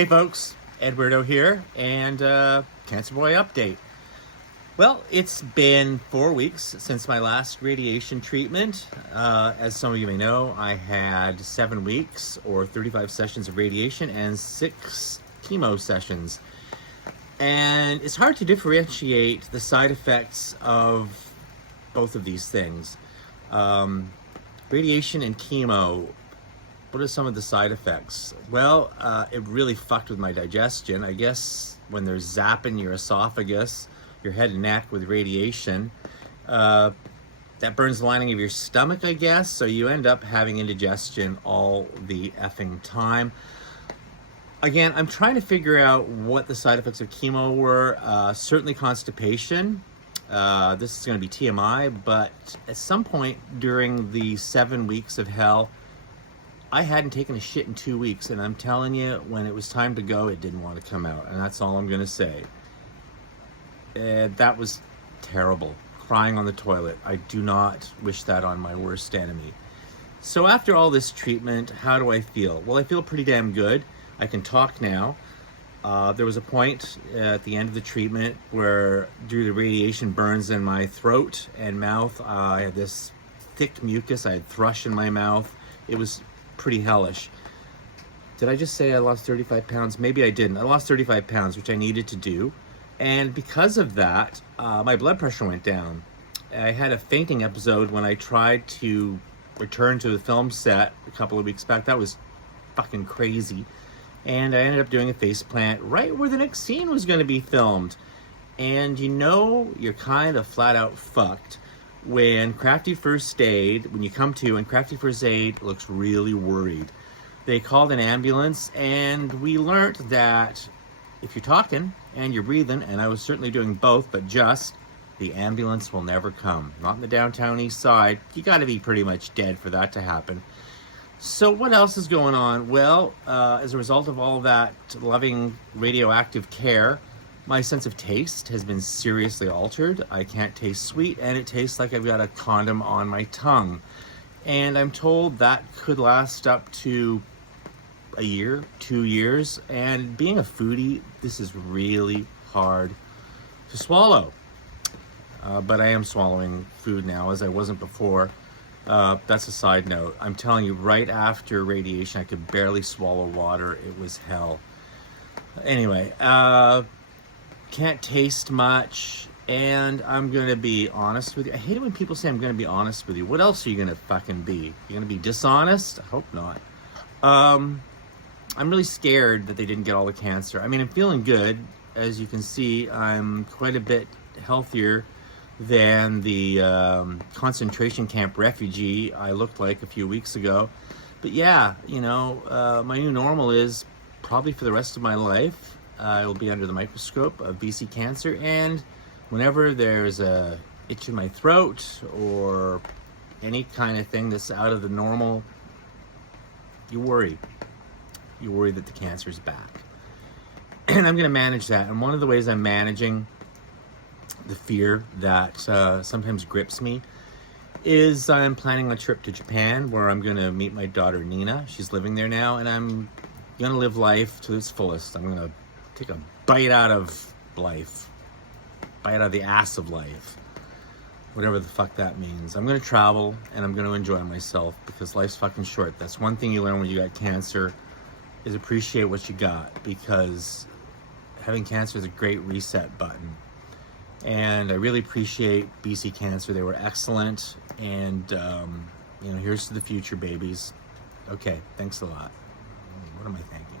Hey folks, Edwardo here, and Cancer Boy update. Well, it's been 4 weeks since my last radiation treatment. As some of you may know, I had 7 weeks or 35 sessions of radiation and 6 chemo sessions. And it's hard to differentiate the side effects of both of these things. Radiation and chemo, what are some of the side effects? Well, it really fucked with my digestion. I guess when they're zapping your esophagus, your head and neck with radiation, that burns the lining of your stomach, I guess. So you end up having indigestion all the effing time. Again, I'm trying to figure out what the side effects of chemo were. Certainly constipation. This is going to be TMI, but at some point during the 7 weeks of hell, I hadn't taken a shit in 2 weeks, and I'm telling you, when it was time to go, it didn't want to come out, and that's all I'm going to say. That was terrible. Crying on the toilet. I do not wish that on my worst enemy. So after all this treatment, how do I feel? Well, I feel pretty damn good. I can talk now. There was a point at the end of the treatment where, due to radiation burns in my throat and mouth, I had this thick mucus. I had thrush in my mouth. It was pretty hellish. Did I just say I lost 35 pounds? Maybe I didn't. I lost 35 pounds, which I needed to do. And because of that, my blood pressure went down. I had a fainting episode when I tried to return to the film set a couple of weeks back. That was fucking crazy. And I ended up doing a face plant right where the next scene was going to be filmed. And you know, you're kind of flat out fucked when Crafty First Aid, when you come to, and Crafty First Aid looks really worried. They called an ambulance, and we learned that if you're talking and you're breathing, and I was certainly doing both, but just, the ambulance will never come. Not in the downtown east side. You got to be pretty much dead for that to happen. So what else is going on? Well, as a result of all that loving radioactive care, my sense of taste has been seriously altered. I can't taste sweet, and it tastes like I've got a condom on my tongue. And I'm told that could last up to a year, 2 years. And being a foodie, this is really hard to swallow. But I am swallowing food now, as I wasn't before. That's a side note. I'm telling you, right after radiation, I could barely swallow water. It was hell. Anyway, can't taste much, and I'm gonna be honest with you. I hate it when people say I'm gonna be honest with you. What else are you gonna fucking be? You're gonna be dishonest? I hope not. I'm really scared that they didn't get all the cancer. I mean, I'm feeling good. As you can see, I'm quite a bit healthier than the concentration camp refugee I looked like a few weeks ago. But yeah, you know, my new normal is probably for the rest of my life, I will be under the microscope of BC Cancer, and whenever there's a itch in my throat or any kind of thing that's out of the normal, you worry. You worry that the cancer is back. And I'm going to manage that. And one of the ways I'm managing the fear that sometimes grips me is I'm planning a trip to Japan where I'm going to meet my daughter Nina. She's living there now, and I'm going to live life to its fullest. I'm going to take a bite out of life. Bite out of the ass of life. Whatever the fuck that means. I'm going to travel, and I'm going to enjoy myself, because life's fucking short. That's one thing you learn when you got cancer, is appreciate what you got, because having cancer is a great reset button. And I really appreciate BC Cancer. They were excellent. And, you know, here's to the future, babies. Okay, thanks a lot. What am I thanking?